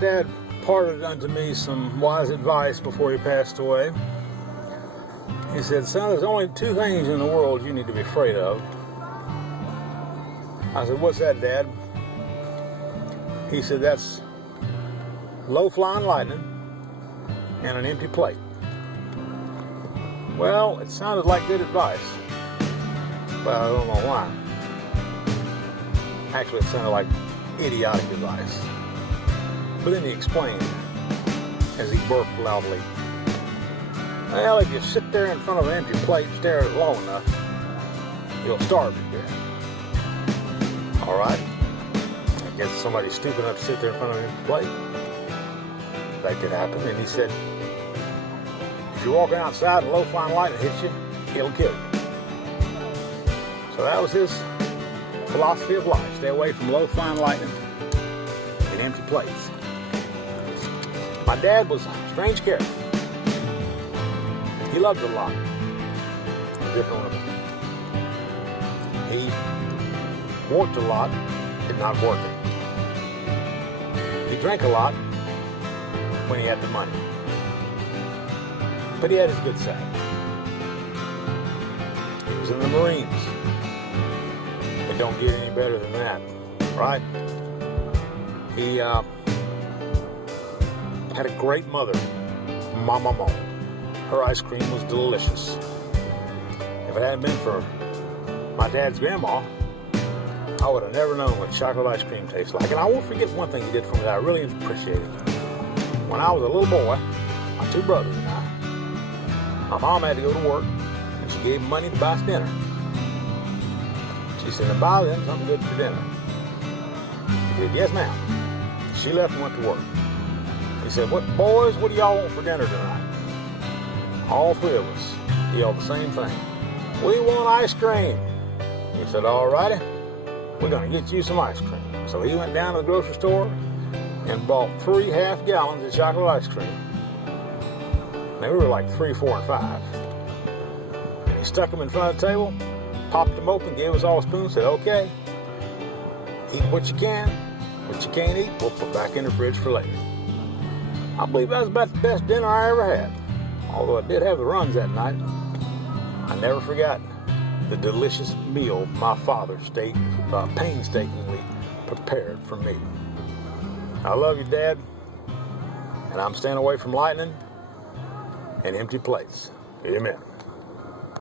Dad parted unto me some wise advice before he passed away. He said, son, there's only two things in the world you need to be afraid of. I said, what's that, Dad? He said, that's low-flying lightning and an empty plate. Well, it sounded like good advice, but I don't know why. Actually, it sounded like idiotic advice. But then he explained, as he burped loudly, well, if you sit there in front of an empty plate and stare at it long enough, you'll starve to death. All right. I guess somebody's stupid enough to sit there in front of an empty plate. That could happen. And he said, if you're walking outside and low-flying lightning hits you, it'll kill you. So that was his philosophy of life. Stay away from low-flying lightning and empty plates. My dad was a strange character. He loved a lot. A different women. He worked a lot, did not work it. He drank a lot when he had the money. But he had his good side. He was in the Marines. It don't get any better than that, right? He had a great mother, Mama Mo. Her ice cream was delicious. If it hadn't been for my dad's grandma, I would have never known what chocolate ice cream tastes like. And I won't forget one thing he did for me that I really appreciated. When I was a little boy, my two brothers and I, my mom had to go to work, and she gave money to buy us dinner. She said, now buy them something good for dinner. He said, yes, ma'am. She left and went to work. He said, what boys, what do y'all want for dinner tonight? All three of us yelled the same thing. We want ice cream. He said, all righty, we're going to get you some ice cream. So he went down to the grocery store and bought 3 half gallons of chocolate ice cream. They were like 3, 4, and 5. And he stuck them in front of the table, popped them open, gave us all a spoon, said, okay, eat what you can, what you can't eat, we'll put back in the fridge for later. I believe that was about the best dinner I ever had. Although I did have the runs that night, I never forgot the delicious meal my father painstakingly prepared for me. I love you, Dad, and I'm staying away from lightning and empty plates. Amen.